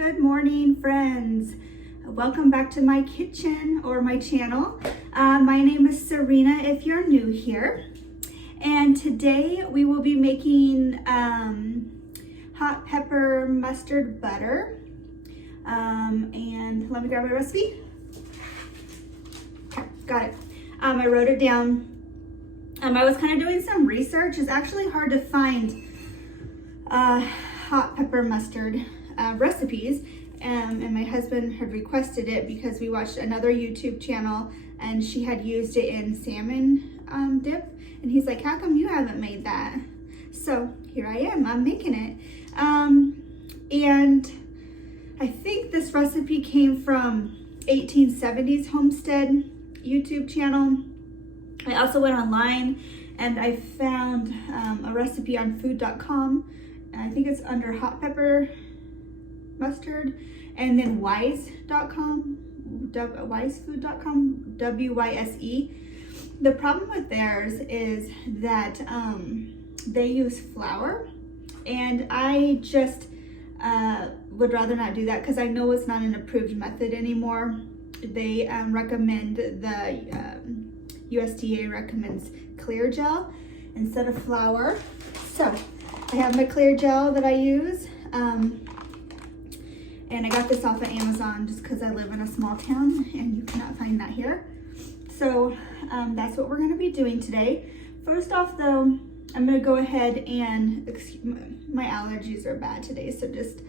Good morning, friends. Welcome back to my kitchen or my channel. My name is Serena if you're new here. And today we will be making hot pepper mustard butter. And let me grab my recipe. Okay, got it. I wrote it down. I was kind of doing some research. It's actually hard to find hot pepper mustard recipes, and my husband had requested it because we watched another YouTube channel and she had used it in salmon dip, and he's like, how come you haven't made that? So here I am, I'm making it. And I think this recipe came from 1870s Homestead YouTube channel. I also went online and I found a recipe on food.com. I think it's under hot pepper mustard, and then wise.com, wisefood.com, W-Y-S-E. The problem with theirs is that they use flour, and I just would rather not do that because I know it's not an approved method anymore. They recommend, the USDA recommends clear gel instead of flour. So I have my clear gel that I use, and I got this off of Amazon just because I live in a small town and you cannot find that here. So that's what we're going to be doing today. First off though, I'm going to go ahead and, my allergies are bad today, so just,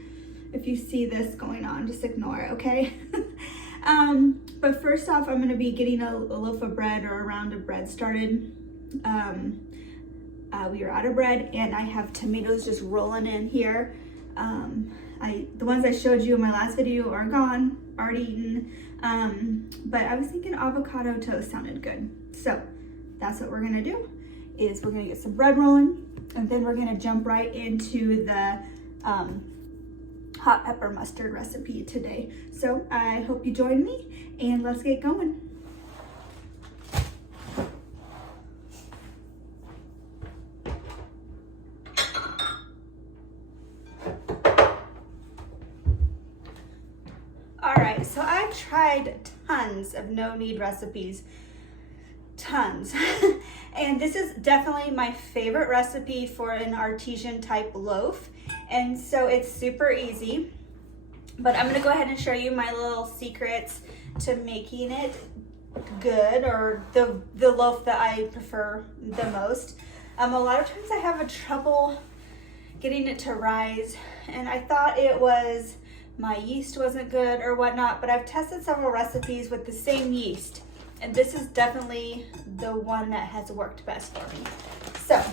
if you see this going on, just ignore it, okay? But first off, I'm going to be getting a loaf of bread or a round of bread started. We are out of bread, and I have tomatoes just rolling in here. The ones I showed you in my last video are gone, already eaten. But I was thinking avocado toast sounded good. So that's what we're gonna do, is we're gonna get some bread rolling, and then we're gonna jump right into the hot pepper mustard recipe today. So I hope you join me, and let's get going. Alright, so I've tried tons of no knead recipes, tons. And this is definitely my favorite recipe for an artesian type loaf. And so it's super easy, but I'm gonna go ahead and show you my little secrets to making it good, or the loaf that I prefer the most. A lot of times I have a trouble getting it to rise, and I thought it was my yeast wasn't good or whatnot, but I've tested several recipes with the same yeast, and this is definitely the one that has worked best for me. So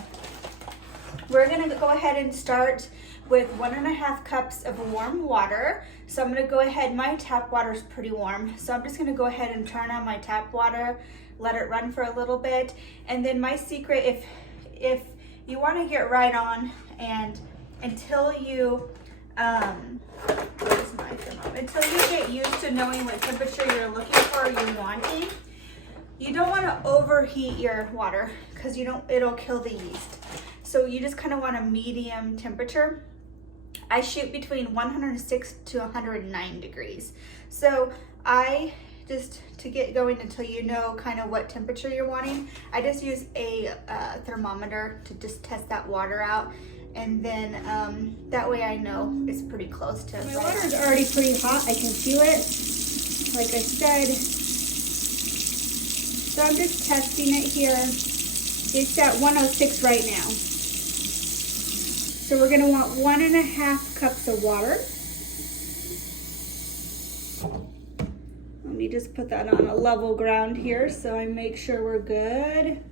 we're gonna go ahead and start with 1.5 cups of warm water. So I'm gonna go ahead, my tap water is pretty warm, so I'm just gonna go ahead and turn on my tap water, let it run for a little bit. And then my secret, if you wanna get right on, and until you, where's my thermometer? Until you get used to knowing what temperature you're looking for or you're wanting, you don't want to overheat your water because it'll kill the yeast. So you just kind of want a medium temperature. I shoot between 106 to 109 degrees. So I just, to get going until you know kind of what temperature you're wanting, I just use a thermometer to just test that water out. And then that way I know it's pretty close to. My water is already pretty hot. I can feel it, like I said. So I'm just testing it here. It's at 106 right now. So we're gonna want 1.5 cups of water. Let me just put that on a level ground here so I make sure we're good.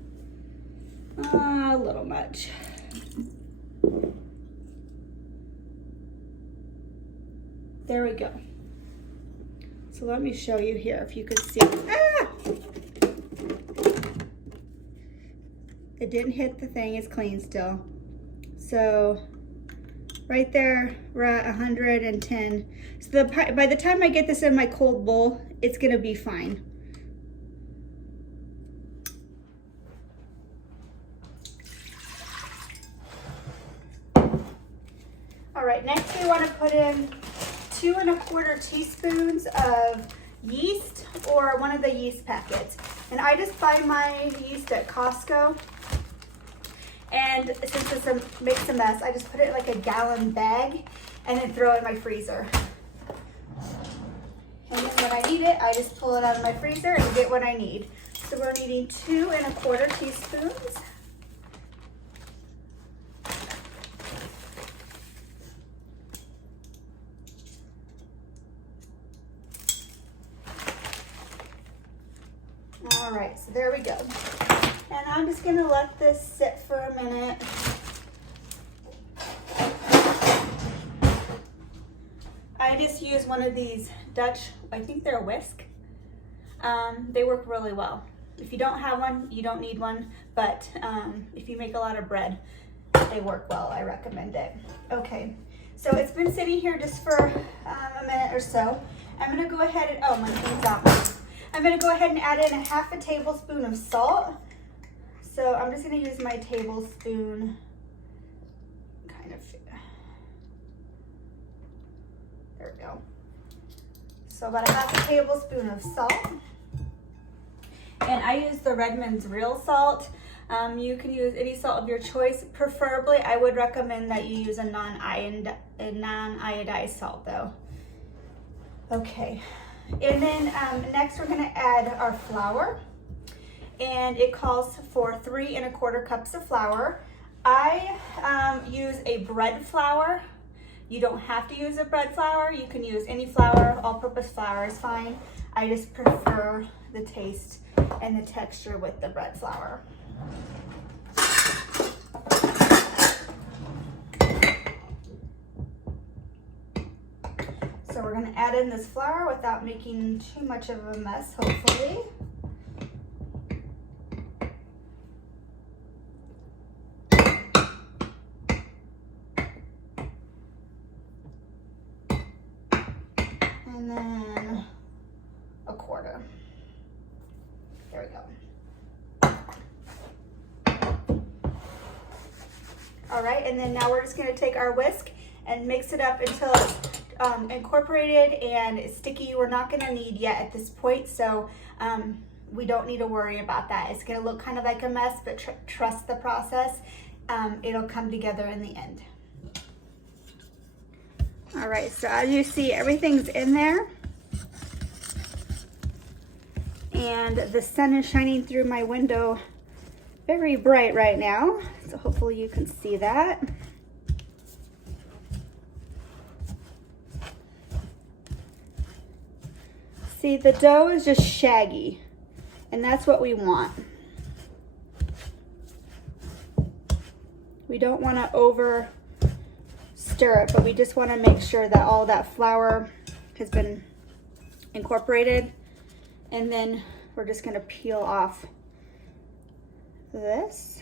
A little much. There we go. So let me show you here if you could see. Ah! It didn't hit the thing, it's clean still. So right there, we're at 110. So by the time I get this in my cold bowl, it's gonna be fine. All right, next we wanna put in 2¼ teaspoons of yeast or one of the yeast packets. And I just buy my yeast at Costco. And since this makes a mess, I just put it in like a gallon bag and then throw it in my freezer. And then when I need it, I just pull it out of my freezer and get what I need. So we're needing 2¼ teaspoons. All right, so there we go. And I'm just gonna let this sit for a minute. I just use one of these Dutch, I think they're a whisk. They work really well. If you don't have one, you don't need one, but if you make a lot of bread, they work well. I recommend it. Okay, so it's been sitting here just for a minute or so. I'm gonna go ahead and, oh, my thing's out. I'm gonna go ahead and add in 1/2 tablespoon of salt. So I'm just gonna use my tablespoon, kind of, there we go. So about 1/2 tablespoon of salt. And I use the Redmond's real salt. You can use any salt of your choice. Preferably, I would recommend that you use a non-iodized salt though. Okay, and then next we're gonna add our flour. And it calls for 3¼ cups of flour. I use a bread flour. You don't have to use a bread flour. You can use any flour, all-purpose flour is fine. I just prefer the taste and the texture with the bread flour. So we're gonna add in this flour without making too much of a mess, hopefully. And then 1/4. There we go. All right, and then now we're just gonna take our whisk and mix it up until it's incorporated and sticky. We're not gonna knead yet at this point, so we don't need to worry about that. It's gonna look kind of like a mess, but trust the process. It'll come together in the end. All right, so as you see, everything's in there. And the sun is shining through my window very bright right now. So hopefully you can see that. See, the dough is just shaggy, and that's what we want. We don't want to over stir it, but we just want to make sure that all that flour has been incorporated. And then we're just going to peel off this.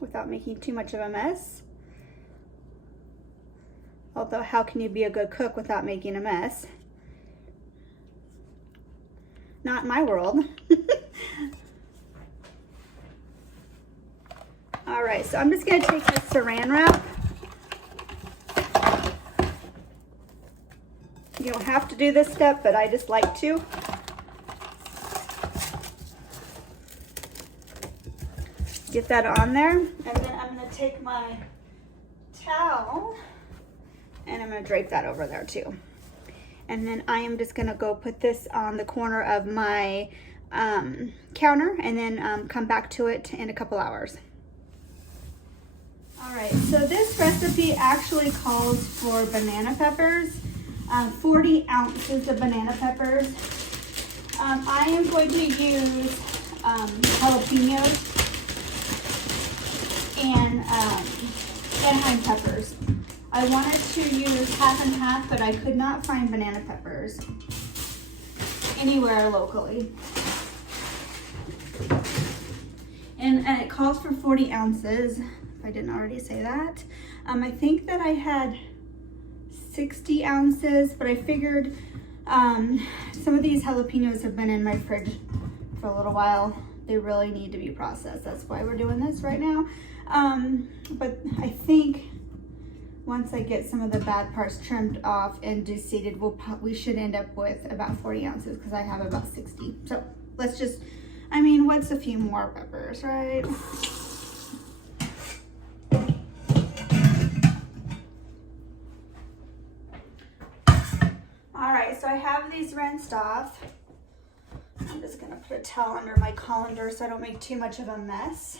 Without making too much of a mess. Although, how can you be a good cook without making a mess? Not in my world. All right, so I'm just gonna take this saran wrap. You don't have to do this step, but I just like to. Get that on there, and then I'm gonna take my towel and I'm gonna drape that over there too. And then I am just gonna go put this on the corner of my counter and then come back to it in a couple hours. All right, so this recipe actually calls for banana peppers, 40 ounces of banana peppers. I am going to use jalapeños and Anaheim peppers. I wanted to use 1/2 and 1/2, but I could not find banana peppers anywhere locally. And it calls for 40 ounces, if I didn't already say that. I think that I had 60 ounces, but I figured some of these jalapenos have been in my fridge for a little while, They really need to be processed. That's why we're doing this right now. But I think once I get some of the bad parts trimmed off and deseeded, we should end up with about 40 ounces because I have about 60. So let's just, I mean, what's a few more peppers, right? All right, so I have these rinsed off. I'm just gonna put a towel under my colander so I don't make too much of a mess.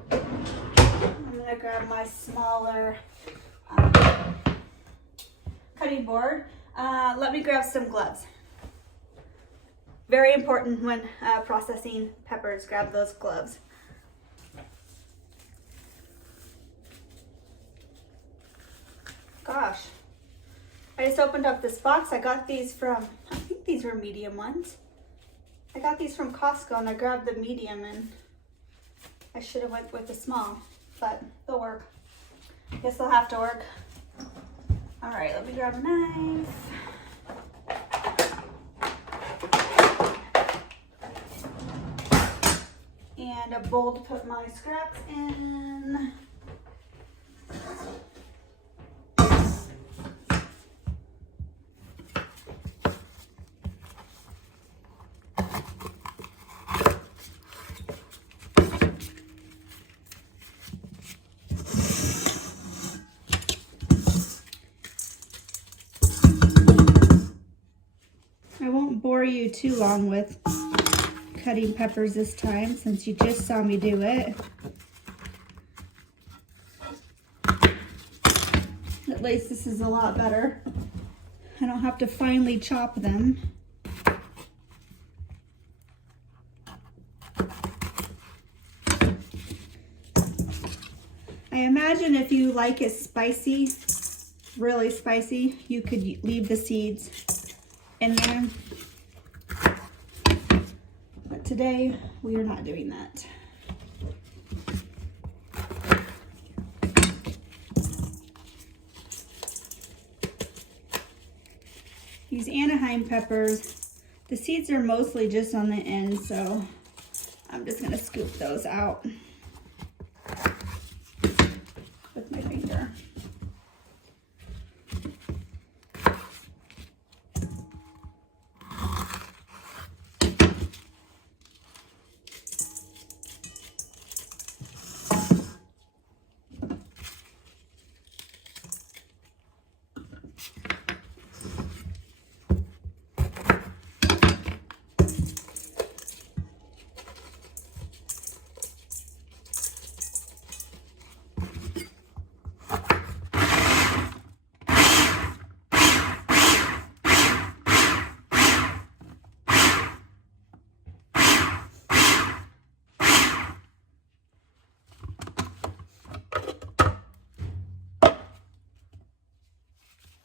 I'm gonna grab my smaller cutting board. Let me grab some gloves. Very important when processing peppers, grab those gloves. Gosh, I just opened up this box. I got these from, I think these were medium ones. I got these from Costco and I grabbed the medium and I should have went with the small, but they'll work. Guess they'll have to work. All right, let me grab a knife. And a bowl to put my scraps in. I won't bore you too long with cutting peppers this time since you just saw me do it. At least this is a lot better. I don't have to finely chop them. I imagine if you like it spicy, really spicy, you could leave the seeds in there. But today, we are not doing that. These Anaheim peppers, the seeds are mostly just on the end, so I'm just gonna scoop those out with my finger.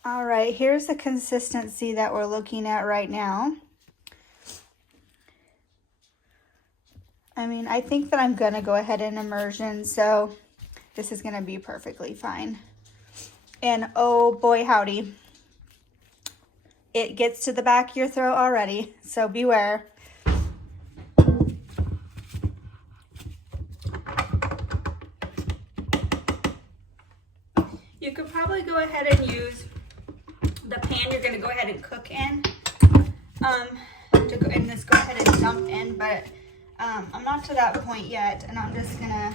All right, here's the consistency that we're looking at right now. I mean, I think that I'm gonna go ahead and immersion, so this is gonna be perfectly fine. And oh boy, howdy. It gets to the back of your throat already, so beware. You could probably go ahead and use the pan you're gonna go ahead and cook in, and just go ahead and dump in, but I'm not to that point yet, and I'm just gonna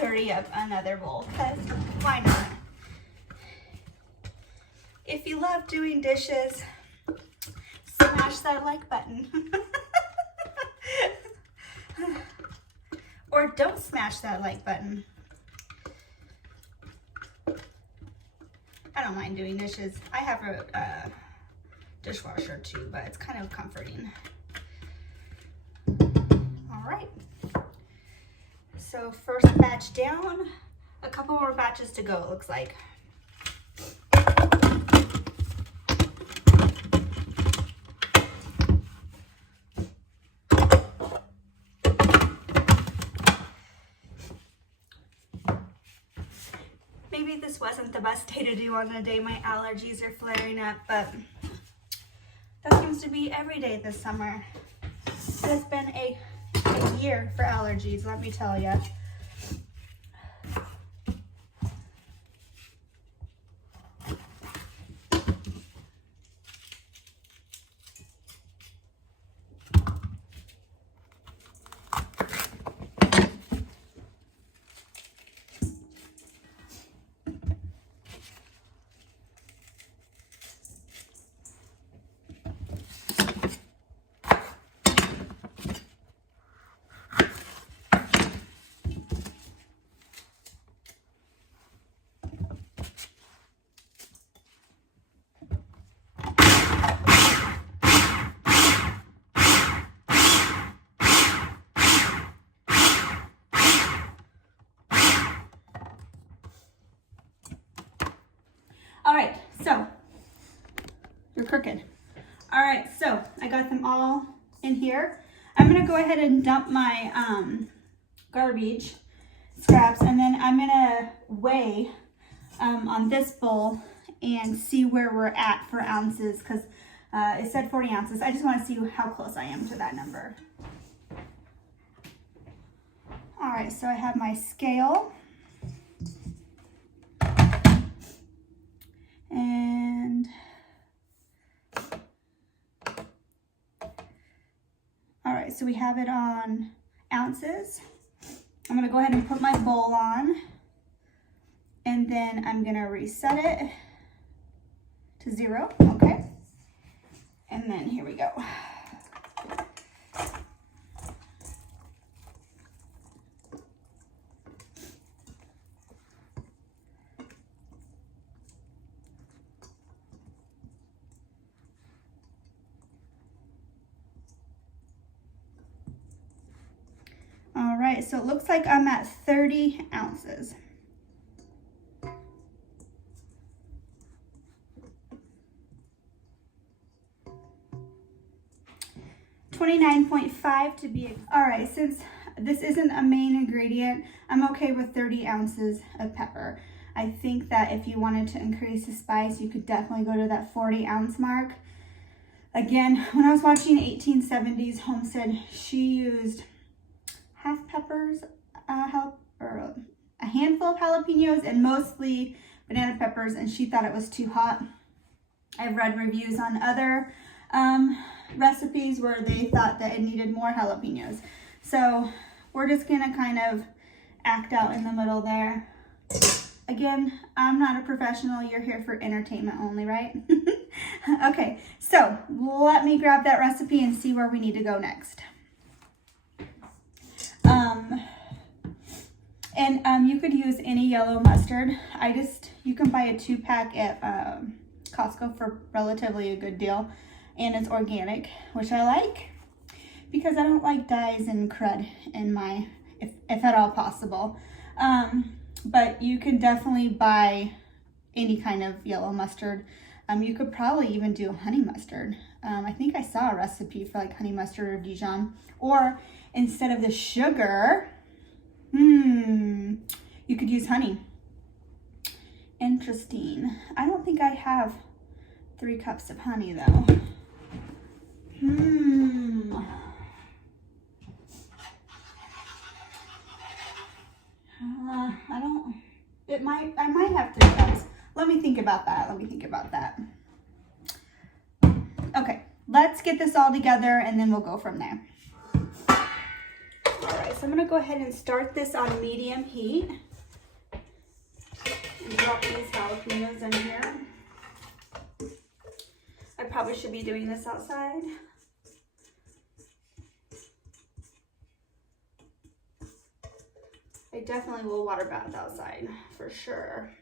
dirty up another bowl, because why not? If you love doing dishes, smash that like button. Or don't smash that like button. I don't mind doing dishes. I have a dishwasher too, but it's kind of comforting. All right. So first batch down, a couple more batches to go, it looks like. isn't the best day to do on the day my allergies are flaring up, but that seems to be every day this summer. It's been a year for allergies, let me tell you. All right, so you're crooked. All right, so I got them all in here. I'm gonna go ahead and dump my garbage scraps, and then I'm gonna weigh on this bowl and see where we're at for ounces, because it said 40 ounces. I just want to see how close I am to that number. All right, so I have my scale. And all right, so we have it on ounces. I'm gonna go ahead and put my bowl on, and then I'm gonna reset it to 0, okay? And then here we go. All right, so it looks like I'm at 30 ounces. 29.5 to be. All right, since this isn't a main ingredient, I'm okay with 30 ounces of pepper. I think that if you wanted to increase the spice, you could definitely go to that 40 ounce mark. Again, when I was watching 1870s Homestead, she used half peppers, or a handful of jalapenos, and mostly banana peppers, and she thought it was too hot. I've read reviews on other recipes where they thought that it needed more jalapenos. So we're just gonna kind of act out in the middle there. Again, I'm not a professional. You're here for entertainment only, right? Okay, so let me grab that recipe and see where we need to go next. You could use any yellow mustard. You can buy a 2-pack at Costco for relatively a good deal, and it's organic, which I like because I don't like dyes and crud in my, if at all possible. But you can definitely buy any kind of yellow mustard. You could probably even do honey mustard. I think I saw a recipe for like honey mustard or Dijon, or instead of the sugar, you could use honey. Interesting. I don't think I have 3 cups of honey though. I might have 3 cups. Let me think about that. Okay, let's get this all together and then we'll go from there. All right, so I'm gonna go ahead and start this on medium heat and drop these jalapenos in here. I probably should be doing this outside. I definitely will water bath outside for sure.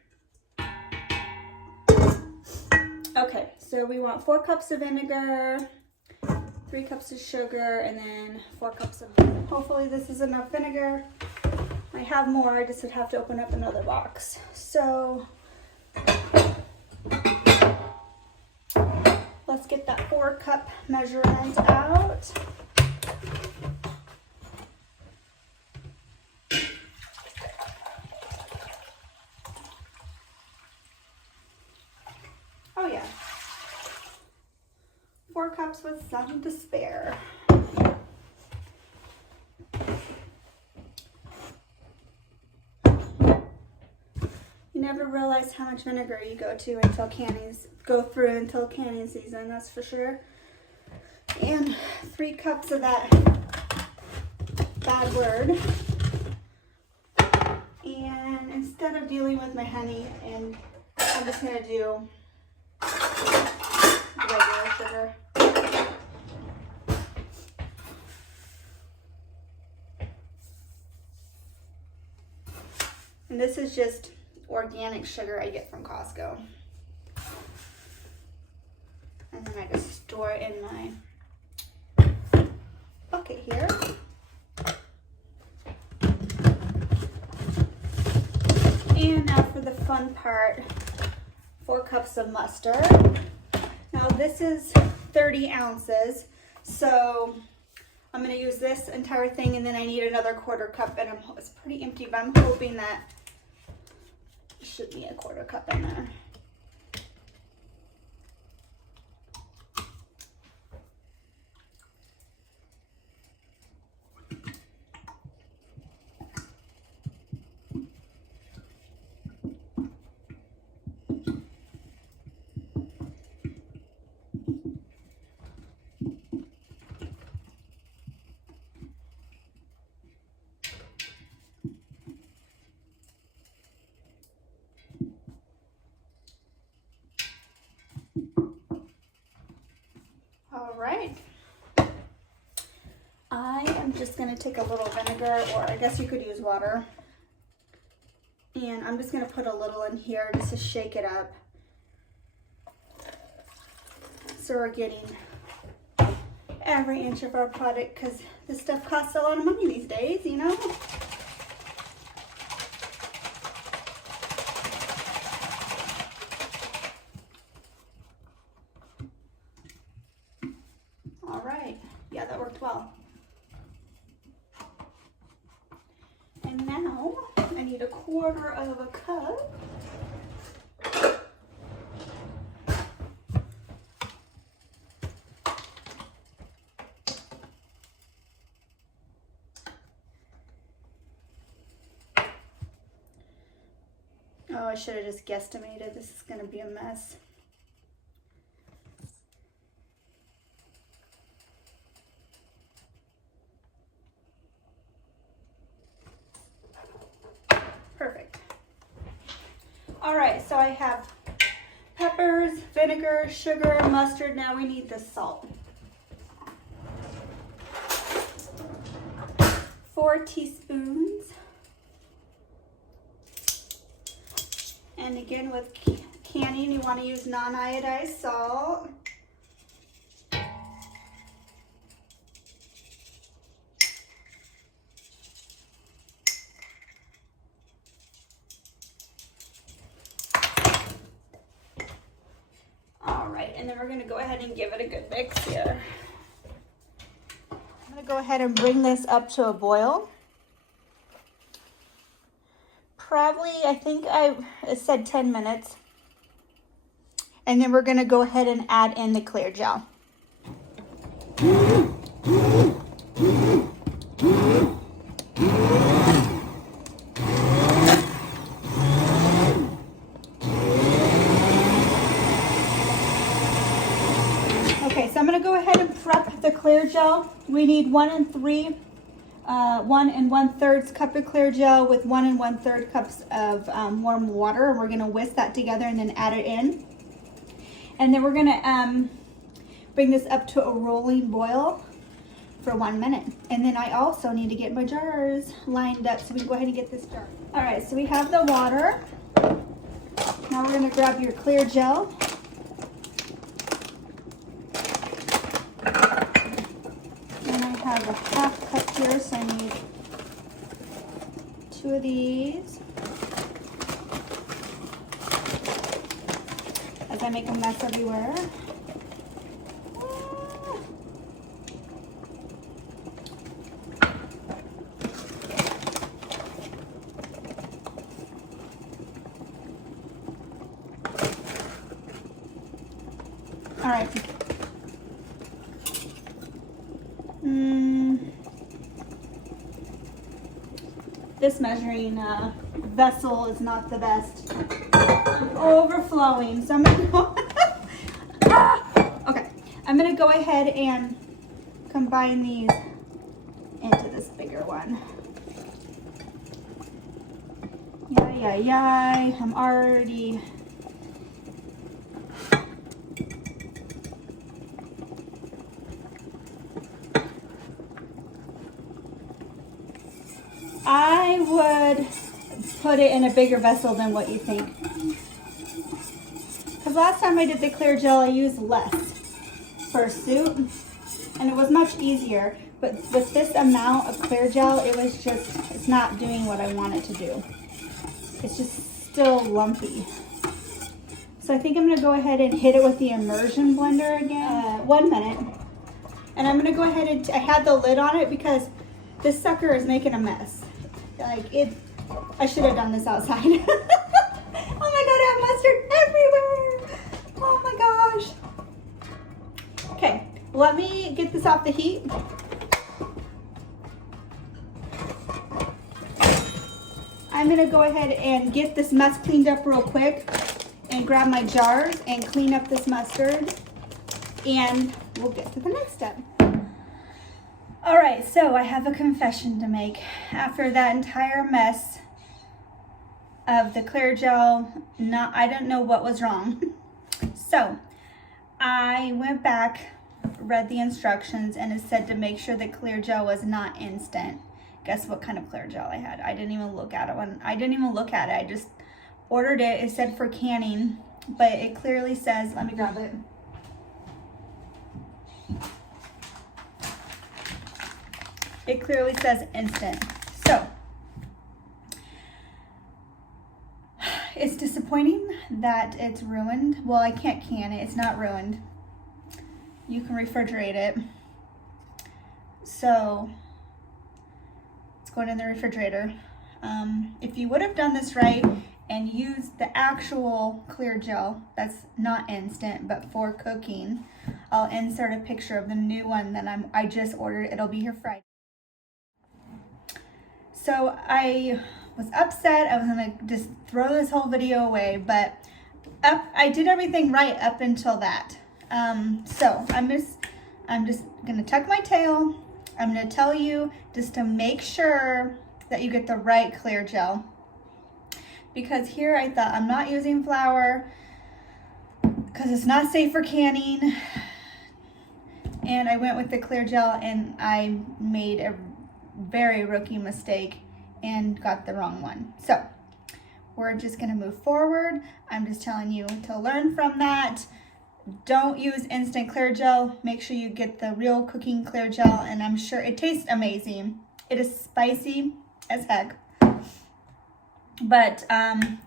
Okay, so we want 4 cups of vinegar, 3 cups of sugar, and then 4 cups of, hopefully this is enough vinegar. I have more, I just would have to open up another box. So let's get that 4-cup measurement out. yeah. 4 cups with some to spare. You never realize how much vinegar you go through until canning season, that's for sure. And 3 cups of that bad word. And instead of dealing with my honey, and I'm just gonna do regular sugar. And this is just organic sugar I get from Costco. And then I just store it in my bucket here. And now for the fun part, 4 cups of mustard. Now this is 30 ounces, so I'm gonna use this entire thing, and then I need another 1/4 cup, and it's pretty empty, but I'm hoping that there should be a 1/4 cup in there. All right. I am just going to take a little vinegar, or I guess you could use water. And I'm just going to put a little in here just to shake it up. So we're getting every inch of our product, because this stuff costs a lot of money these days, you know? All right. Yeah, that worked well. And now I need a 1/4 of a cup. Oh, I should have just guesstimated. This is going to be a mess. Perfect. All right, so I have peppers, vinegar, sugar, mustard. Now we need the salt. 4 teaspoons. And again, with canning, you want to use non-iodized salt. All right, and then we're going to go ahead and give it a good mix here. I'm going to go ahead and bring this up to a boil. Probably, I think it said 10 minutes. And then we're going to go ahead and add in the clear gel. Okay, so I'm going to go ahead and prep the clear gel. We need 1 1/3 cup of clear gel with 1 1/3 cups of warm water. We're going to whisk that together and then add it in. And then we're going to bring this up to a rolling boil for 1 minute. And then I also need to get my jars lined up so we can go ahead and get this jar. All right, so we have the water. Now we're going to grab your clear gel. And I have a 1/2 cup here, so I need 2 of these. As I make a mess everywhere. All right. This measuring vessel is not the best. I'm overflowing, so I'm gonna go okay, I'm gonna go ahead and combine these into this bigger one. Yay, I'm already I would put it in a bigger vessel than what you think. Because last time I did the clear gel, I used less for soup, and it was much easier. But with this amount of clear gel, it's not doing what I want it to do. It's just still lumpy. So I think I'm gonna go ahead and hit it with the immersion blender again. 1 minute. And I'm gonna go ahead and, I had the lid on it because this sucker is making a mess. I should have done this outside. Oh my God, I have mustard everywhere. Oh my gosh. Okay, let me get this off the heat. I'm gonna go ahead and get this mess cleaned up real quick and grab my jars and clean up this mustard, and we'll get to the next step. All right, so I have a confession to make. After that entire mess of the clear gel, I don't know what was wrong. So I went back, read the instructions, and it said to make sure the clear gel was not instant. Guess what kind of clear gel I had? I didn't even look at it. I just ordered it. It said for canning, but it clearly says, let me grab it. It clearly says instant. So it's disappointing that it's ruined. Well, I can't can it. It's not ruined. You can refrigerate it. So it's going in the refrigerator. If you would have done this right and used the actual clear gel, that's not instant, but for cooking, I'll insert a picture of the new one that I just ordered. It'll be here Friday. So I was upset. I was gonna just throw this whole video away, but I did everything right up until that. So I'm just gonna tuck my tail. I'm gonna tell you just to make sure that you get the right clear gel. Because here I thought I'm not using flour because it's not safe for canning. And I went with the clear gel and I made a very rookie mistake and got the wrong one. So we're just gonna move forward. I'm just telling you to learn from that. Don't use instant clear gel. Make sure you get the real cooking clear gel, and I'm sure it tastes amazing. It is spicy as heck. But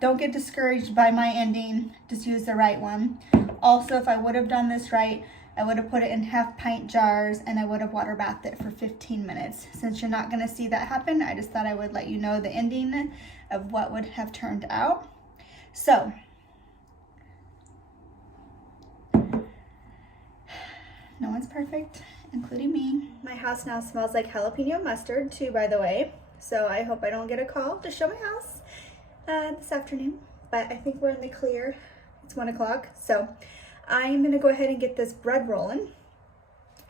don't get discouraged by my ending. Just use the right one. Also, if I would have done this right, I would have put it in 1/2 pint jars and I would have water bathed it for 15 minutes. Since you're not gonna see that happen, I just thought I would let you know the ending of what would have turned out. So, no one's perfect, including me. My house now smells like jalapeno mustard too, by the way. So I hope I don't get a call to show my house this afternoon, but I think we're in the clear. It's 1 o'clock, so I'm gonna go ahead and get this bread rolling.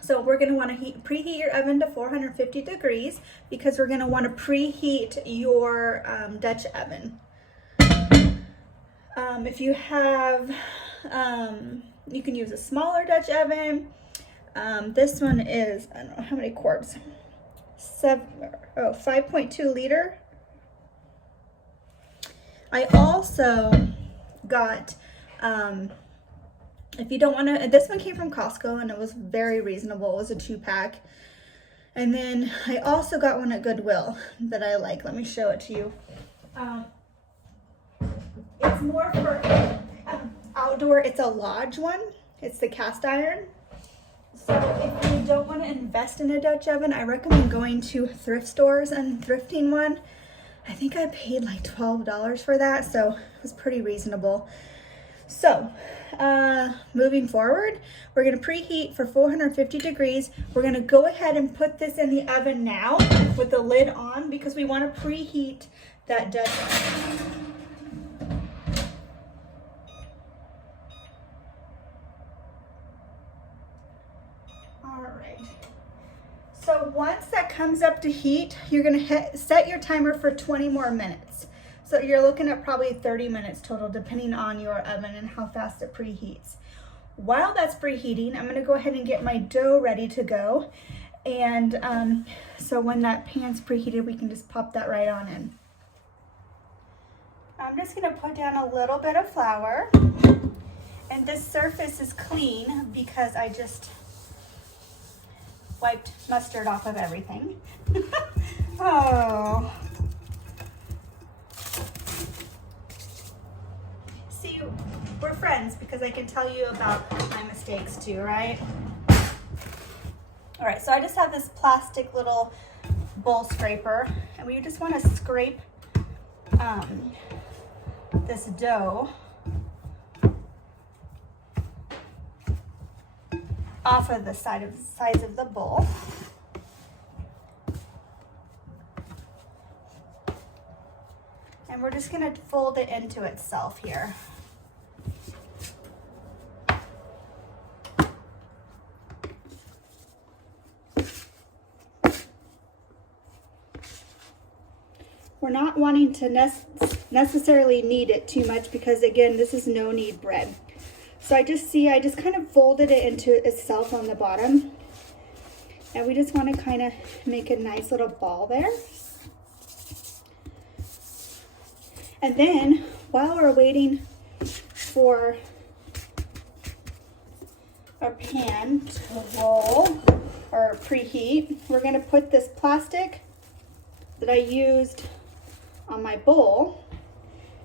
So we're gonna wanna preheat your oven to 450 degrees because we're gonna wanna preheat your Dutch oven. If you have, you can use a smaller Dutch oven. This one is, I don't know how many quarts, 5.2 liter. I also got, if you don't want to, this one came from Costco and it was very reasonable. It was a 2-pack. And then I also got one at Goodwill that I like. Let me show it to you. It's more for outdoor. It's a Lodge one. It's the cast iron. So if you don't want to invest in a Dutch oven, I recommend going to thrift stores and thrifting one. I think I paid like $12 for that, so it was pretty reasonable. So, moving forward, we're gonna preheat for 450 degrees. We're gonna go ahead and put this in the oven now with the lid on because we wanna preheat that dough. All right. So once that comes up to heat, you're gonna set your timer for 20 more minutes. So you're looking at probably 30 minutes total, depending on your oven and how fast it preheats. While that's preheating, I'm gonna go ahead and get my dough ready to go. And so when that pan's preheated, we can just pop that right on in. I'm just gonna put down a little bit of flour. And this surface is clean because I just wiped mustard off of everything. Oh. See, we're friends because I can tell you about my mistakes too, right? All right, so I just have this plastic little bowl scraper, and we just want to scrape this dough off of the sides of the bowl. And we're just gonna fold it into itself here. We're not wanting to necessarily knead it too much because again, this is no knead bread. So I just kind of folded it into itself on the bottom. And we just want to kind of make a nice little ball there. And then while we're waiting for our pan to roll or preheat, we're going to put this plastic that I used on my bowl,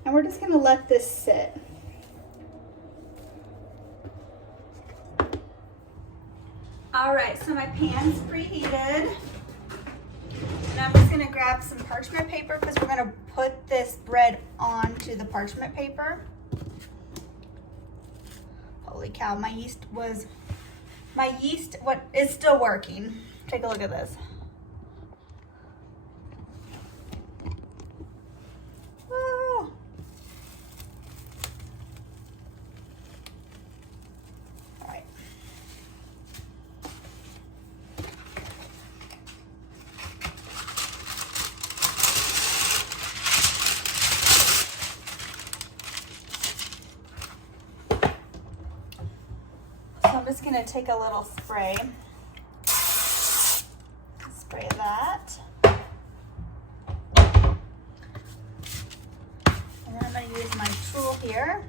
and we're just going to let this sit. All right, so my pan's preheated. And I'm just gonna grab some parchment paper because we're gonna put this bread onto the parchment paper. Holy cow, my yeast is still working. Take a look at this. Oh. All right. I'm just going to take a little spray, spray that, and then I'm going to use my tool here.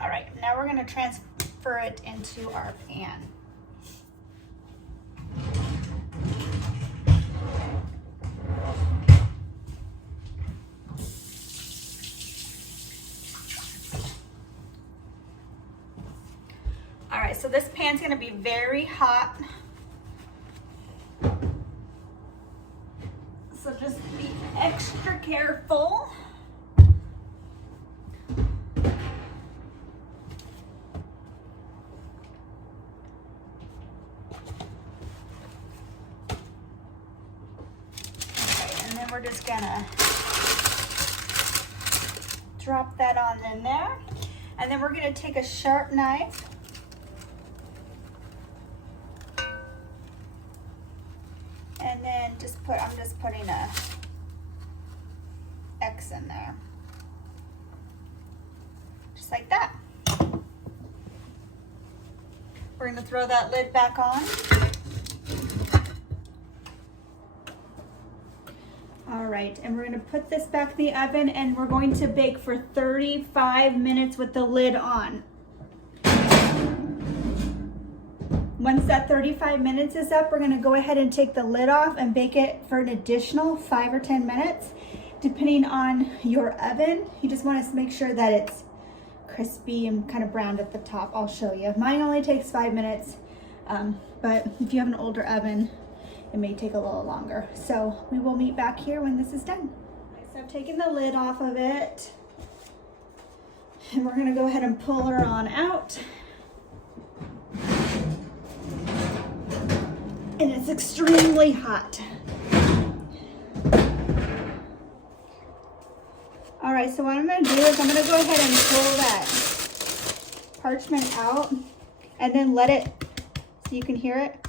All right, now we're going to transfer it into our pan. All right, so this pan's going to be very hot. So just be extra careful. We're just gonna drop that on in there, and then we're gonna take a sharp knife and then I'm just putting a X in there, just like that. We're gonna throw that lid back on. All right, and we're gonna put this back in the oven and we're going to bake for 35 minutes with the lid on. Once that 35 minutes is up, we're gonna go ahead and take the lid off and bake it for an additional 5 or 10 minutes, depending on your oven. You just wanna make sure that it's crispy and kind of browned at the top. I'll show you. Mine only takes 5 minutes, but if you have an older oven, it may take a little longer. So we will meet back here when this is done. So I've taken the lid off of it, and we're gonna go ahead and pull her on out. And it's extremely hot. All right, so what I'm gonna do is I'm gonna go ahead and pull that parchment out and then let it, so you can hear it.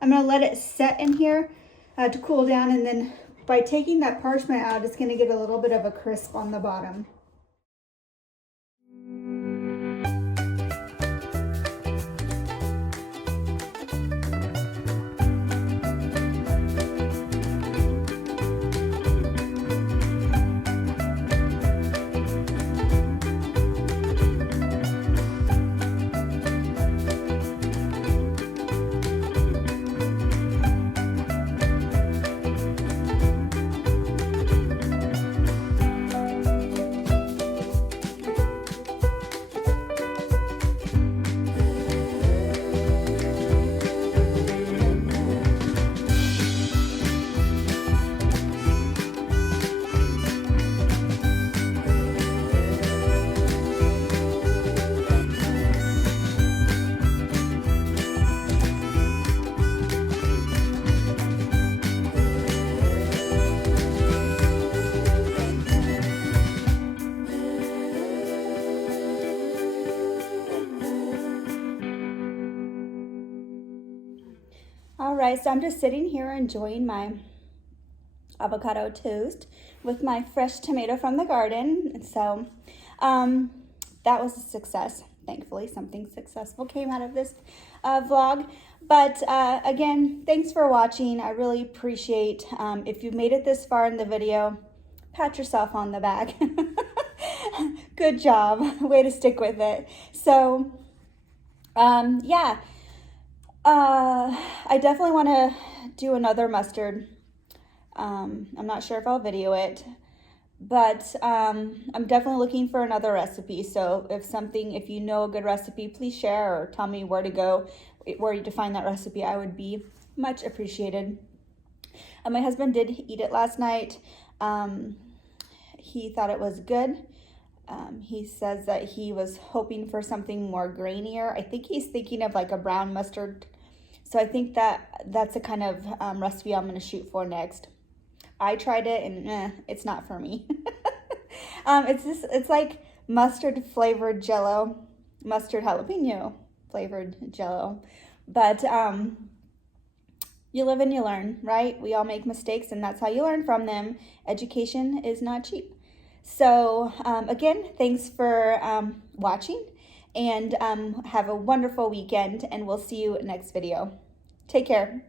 I'm gonna let it set in here to cool down, and then by taking that parchment out, it's gonna get a little bit of a crisp on the bottom. All right, so I'm just sitting here enjoying my avocado toast with my fresh tomato from the garden. So that was a success. Thankfully, something successful came out of this vlog. But again, thanks for watching. I really appreciate if you've made it this far in the video, pat yourself on the back. Good job. Way to stick with it. So yeah. I definitely want to do another mustard. I'm not sure if I'll video it, but I'm definitely looking for another recipe. So if you know a good recipe, please share or tell me where to go, where to find that recipe. I would be much appreciated. My husband did eat it last night. He thought it was good. He says that he was hoping for something more grainier. I think he's thinking of like a brown mustard. So I think that's a kind of recipe I'm going to shoot for next. I tried it and it's not for me. It's like mustard flavored jello, mustard jalapeno flavored jello. But you live and you learn, right? We all make mistakes, and that's how you learn from them. Education is not cheap. So again, thanks for watching, and have a wonderful weekend, and we'll see you next video. Take care.